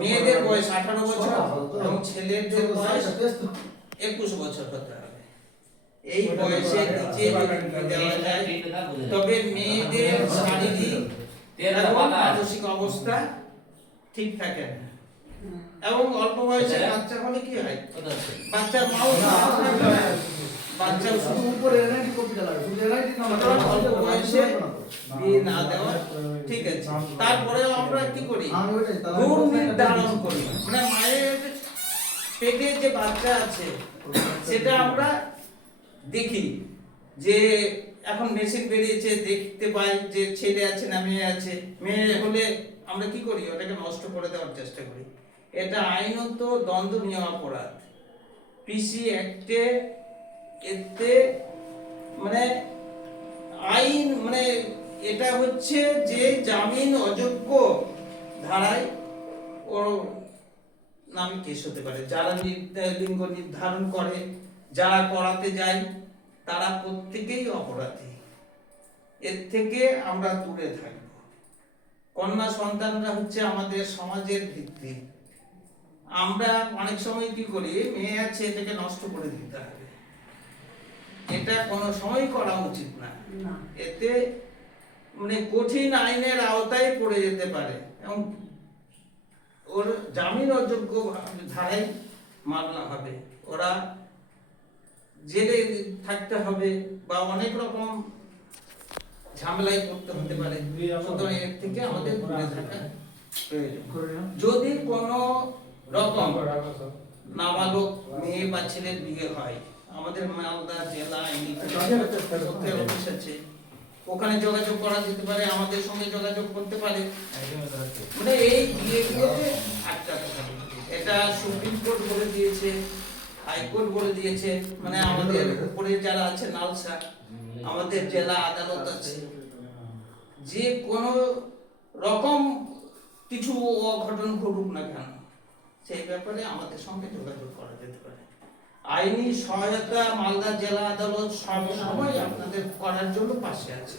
মেয়েদের বয়স 18 বছর এবং ছেলেদের বয়স 21 বছর হতে হবে। এই বয়সে নিচে দেওয়া যায়, তবে মেয়েদের শারীরিক এবং মানসিক অবস্থা ঠিক থাকে না। এবং অল্প বয়সে বাচ্চা হলে কি হয়, বাচ্চার মাও বাচ্চা শুধু উপরে এনআইডি কপিটা লাগে, শুধু এনআইডি নাম্বার অল্প বয়সে বিয়ে না দেওয়া ঠিক আছে। তারপরে আমরা কি করি, ভ্রূণ নির্ধারণ করি, মানে মায়ের পেটে যে বাচ্চা আছে সেটা আমরা দেখি, যে এখন মেশিন বেরিয়েছে, দেখতে পাই যে ছেলে আছে না মেয়ে আছে। মেয়ে হলে আমরা কি করি, ওটাকে নষ্ট করে দেওয়ার চেষ্টা করি। এটা আইনত দণ্ডনীয় অপরাধ। পিসি অ্যাক্টে এতে মানে আইন মানে এটা হচ্ছে যে জামিন অযোগ্য ধারায় ওর নামে কেস হতে পারে। যারা লিঙ্গ নির্ধারণ করে, যারা করাতে যায়, তারা প্রত্যেকেই অপরাধী। এর থেকে আমরা দূরে থাকব। কন্যা সন্তানরা হচ্ছে আমাদের সমাজের ভিত্তি। আমরা অনেক সময় কি করি, মেয়ে আছে এটাকে নষ্ট করে দিতে হবে, এটা কোনো সময় করা উচিত না। এতে মানে কঠিন আইনের আওতায় পড়ে যেতে পারে এবং ওর জামিন অযোগ্য ধারায় মামলা হবে, ওরা জেলে থাকতে হবে বা অনেক রকম ঝামেলায় পড়তে হতে পারে। সুতরাং এর থেকে আমাদের দূরে থাকা প্রয়োজন। যদি কোনো রকম নাবালক মেয়ে বা ছেলের বিয়ে হয়, আমাদের মালদা জেলা আইনি অফিস আছে, ওখানে যোগাযোগ করা যেতে পারে, আমাদের সঙ্গে যোগাযোগ করতে পারে, মানে এই বিয়েগুলোকে আটকাতে হবে। এটা সুপ্রিম কোর্ট বলে দিয়েছে, হাইকোর্ট বলে দিয়েছে, মানে আমাদের উপরে যারা আছে নালসা, আমাদের জেলা আদালত আছে, যে কোনো রকম কিছু অঘটন ঘটুক না কেন সেই ব্যাপারে আমাদের সঙ্গে যোগাযোগ করা যেতে পারে। আইনি সহায়তা মালদা জেলা আদালত সব সময় আপনাদের করার জন্য পাশে আছে।